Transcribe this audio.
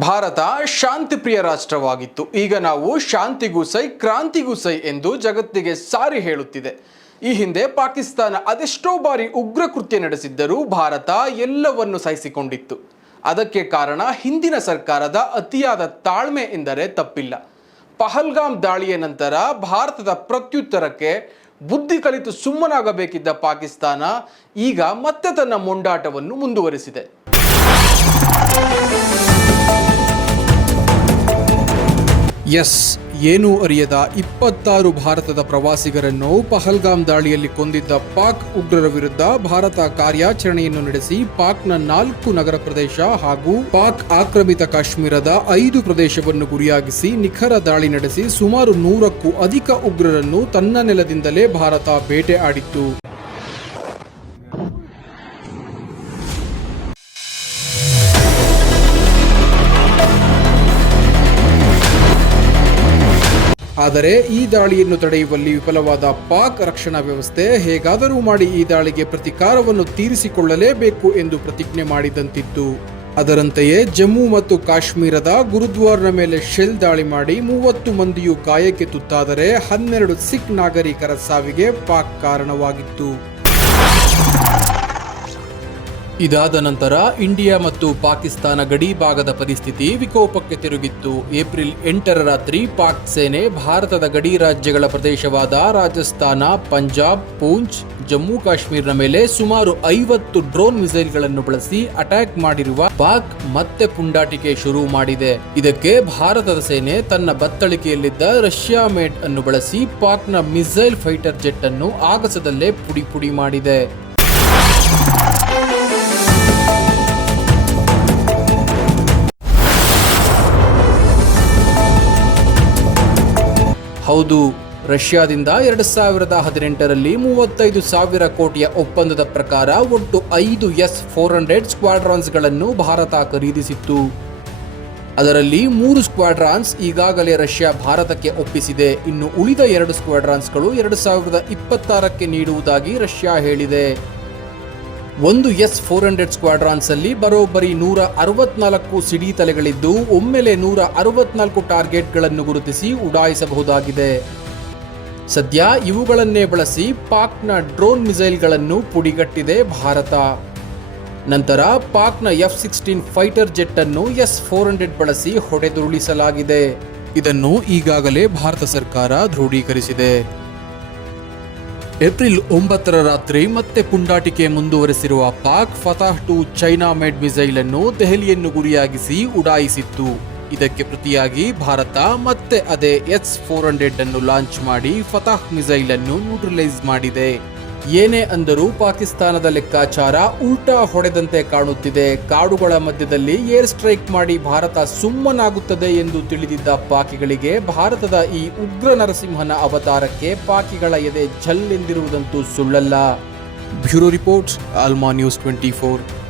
ಭಾರತ ಶಾಂತಿಪ್ರಿಯ ರಾಷ್ಟ್ರವಾಗಿತ್ತು. ಈಗ ನಾವು ಶಾಂತಿಗೂ ಸೈ ಕ್ರಾಂತಿಗೂ ಸೈ ಎಂದು ಜಗತ್ತಿಗೆ ಸಾರಿ ಹೇಳುತ್ತಿದೆ. ಈ ಹಿಂದೆ ಪಾಕಿಸ್ತಾನ ಅದೆಷ್ಟೋ ಬಾರಿ ಉಗ್ರ ಕೃತ್ಯ ನಡೆಸಿದ್ದರೂ ಭಾರತ ಎಲ್ಲವನ್ನು ಸಹಿಸಿಕೊಂಡಿತ್ತು. ಅದಕ್ಕೆ ಕಾರಣ ಹಿಂದಿನ ಸರ್ಕಾರದ ಅತಿಯಾದ ತಾಳ್ಮೆ ಎಂದರೆ ತಪ್ಪಿಲ್ಲ. ಪಹಲ್ಗಾಮ್ ದಾಳಿಯ ನಂತರ ಭಾರತದ ಪ್ರತ್ಯುತ್ತರಕ್ಕೆ ಬುದ್ಧಿ ಕಲಿತು ಸುಮ್ಮನಾಗಬೇಕಿದ್ದ ಪಾಕಿಸ್ತಾನ ಈಗ ಮತ್ತೆ ತನ್ನ ಮೊಂಡಾಟವನ್ನು ಮುಂದುವರಿಸಿದೆ. ಏನೂ ಅರಿಯದ 26 ಭಾರತದ ಪ್ರವಾಸಿಗರನ್ನು ಪಹಲ್ಗಾಮ್ ದಾಳಿಯಲ್ಲಿ ಕೊಂದಿದ್ದ ಪಾಕ್ ಉಗ್ರರ ವಿರುದ್ಧ ಭಾರತ ಕಾರ್ಯಾಚರಣೆಯನ್ನು ನಡೆಸಿ ಪಾಕ್ನ 4 ನಗರ ಪ್ರದೇಶ ಹಾಗೂ ಪಾಕ್ ಆಕ್ರಮಿತ ಕಾಶ್ಮೀರದ 5 ಪ್ರದೇಶವನ್ನು ಗುರಿಯಾಗಿಸಿ ನಿಖರ ದಾಳಿ ನಡೆಸಿ ಸುಮಾರು 100ಕ್ಕೂ ಅಧಿಕ ಉಗ್ರರನ್ನು ತನ್ನ ನೆಲದಿಂದಲೇ ಭಾರತ ಬೇಟೆ ಆಡಿತ್ತು. ಆದರೆ ಈ ದಾಳಿಯನ್ನು ತಡೆಯುವಲ್ಲಿ ವಿಫಲವಾದ ಪಾಕ್ ರಕ್ಷಣಾ ವ್ಯವಸ್ಥೆ ಹೇಗಾದರೂ ಮಾಡಿ ಈ ದಾಳಿಗೆ ಪ್ರತಿಕಾರವನ್ನು ತೀರಿಸಿಕೊಳ್ಳಲೇಬೇಕು ಎಂದು ಪ್ರತಿಜ್ಞೆ ಮಾಡಿದಂತಿತ್ತು. ಅದರಂತೆಯೇ ಜಮ್ಮು ಮತ್ತು ಕಾಶ್ಮೀರದ ಗುರುದ್ವಾರ್ನ ಮೇಲೆ ಶೆಲ್ ದಾಳಿ ಮಾಡಿ 30 ಮಂದಿಯೂ ಗಾಯಕ್ಕೆ ತುತ್ತಾದರೆ 12 ಸಿಖ್ ನಾಗರಿಕರ ಸಾವಿಗೆ ಪಾಕ್ ಕಾರಣವಾಗಿತ್ತು. ಇದಾದ ನಂತರ ಇಂಡಿಯಾ ಮತ್ತು ಪಾಕಿಸ್ತಾನ ಗಡಿ ಭಾಗದ ಪರಿಸ್ಥಿತಿ ವಿಕೋಪಕ್ಕೆ ತಿರುಗಿತ್ತು. ಏಪ್ರಿಲ್ 8ರ ರಾತ್ರಿ ಪಾಕ್ ಸೇನೆ ಭಾರತದ ಗಡಿ ರಾಜ್ಯಗಳ ಪ್ರದೇಶವಾದ ರಾಜಸ್ಥಾನ, ಪಂಜಾಬ್, ಪೂಂಚ್, ಜಮ್ಮು ಕಾಶ್ಮೀರ್ನ ಮೇಲೆ ಸುಮಾರು 50 ಡ್ರೋನ್ ಮಿಸೈಲ್ಗಳನ್ನು ಬಳಸಿ ಅಟ್ಯಾಕ್ ಮಾಡಿರುವ ಪಾಕ್ ಮತ್ತೆ ಪುಂಡಾಟಿಕೆ ಶುರು ಮಾಡಿದೆ. ಇದಕ್ಕೆ ಭಾರತದ ಸೇನೆ ತನ್ನ ಬತ್ತಳಿಕೆಯಲ್ಲಿದ್ದ ರಷ್ಯಾ ಮೇಡ್ ಅನ್ನು ಬಳಸಿ ಪಾಕ್ನ ಮಿಸೈಲ್ ಫೈಟರ್ ಜೆಟ್ ಅನ್ನು ಆಗಸದಲ್ಲೇ ಪುಡಿ ಪುಡಿ ಮಾಡಿದೆ. ಹೌದು, ರಷ್ಯಾದಿಂದ 2018ರಲ್ಲಿ 35,000 ಕೋಟಿಯ ಒಪ್ಪಂದದ ಪ್ರಕಾರ ಒಟ್ಟು 5 S-400 ಸ್ಕ್ವಾಡ್ರಾನ್ಸ್ಗಳನ್ನು ಭಾರತ ಖರೀದಿಸಿತ್ತು. ಅದರಲ್ಲಿ 3 ಸ್ಕ್ವಾಡ್ರಾನ್ಸ್ ಈಗಾಗಲೇ ರಷ್ಯಾ ಭಾರತಕ್ಕೆ ಒಪ್ಪಿಸಿದೆ. ಇನ್ನು ಉಳಿದ 2 ಸ್ಕ್ವಾಡ್ರಾನ್ಸ್ಗಳು 2026ಕ್ಕೆ ನೀಡುವುದಾಗಿ ರಷ್ಯಾ ಹೇಳಿದೆ. ಒಂದು S-400 ಸ್ಕ್ವಾಡ್ರಾನ್ಸ್ ಅಲ್ಲಿ ಬರೋಬ್ಬರಿ 164 ಸಿಡಿ ತಲೆಗಳಿದ್ದು ಒಮ್ಮೆಲೆ 164 ಟಾರ್ಗೆಟ್ಗಳನ್ನು ಗುರುತಿಸಿ ಉಡಾಯಿಸಬಹುದಾಗಿದೆ. ಸದ್ಯ ಇವುಗಳನ್ನೇ ಬಳಸಿ ಪಾಕ್ನ ಡ್ರೋನ್ ಮಿಸೈಲ್ಗಳನ್ನು ಪುಡಿಗಟ್ಟಿದೆ ಭಾರತ. ನಂತರ ಪಾಕ್ನ F-16 ಫೈಟರ್ ಜೆಟ್ ಅನ್ನು S-400 ಬಳಸಿ ಹೊಡೆದುರುಳಿಸಲಾಗಿದೆ. ಇದನ್ನು ಈಗಾಗಲೇ ಭಾರತ ಸರ್ಕಾರ ದೃಢೀಕರಿಸಿದೆ. ಏಪ್ರಿಲ್ 9ರ ರಾತ್ರಿ ಮತ್ತೆ ಪುಂಡಾಟಿಕೆ ಮುಂದುವರೆಸಿರುವ Pak Fatah 2 China made missile ಅನ್ನು ದೆಹಲಿಯನ್ನು ಗುರಿಯಾಗಿಸಿ ಉಡಾಯಿಸಿತ್ತು. ಇದಕ್ಕೆ ಪ್ರತಿಯಾಗಿ ಭಾರತ ಮತ್ತೆ ಅದೇ S-400 ಅನ್ನು ಲಾಂಚ್ ಮಾಡಿ ಫತಾಹ್ ಮಿಸೈಲ್ ಅನ್ನು ನ್ಯೂಟ್ರಲೈಸ್ ಮಾಡಿದೆ. ಏನೇ ಅಂದರೂ ಪಾಕಿಸ್ತಾನದ ಲೆಕ್ಕಾಚಾರ ಉಲ್ಟಾ ಹೊಡೆದಂತೆ ಕಾಣುತ್ತಿದೆ. ಕಾಡುಗಳ ಮಧ್ಯದಲ್ಲಿ ಏರ್ ಸ್ಟ್ರೈಕ್ ಮಾಡಿ ಭಾರತ ಸುಮ್ಮನಾಗುತ್ತದೆ ಎಂದು ತಿಳಿದಿದ್ದ ಪಾಕಿಗಳಿಗೆ ಭಾರತದ ಈ ಉಗ್ರ ನರಸಿಂಹನ ಅವತಾರಕ್ಕೆ ಪಾಕಿಗಳ ಎದೆ ಝಲ್ಲೆಂದಿರುವುದಂತೂ ಸುಳ್ಳಲ್ಲ. Bureau report, alma news 24.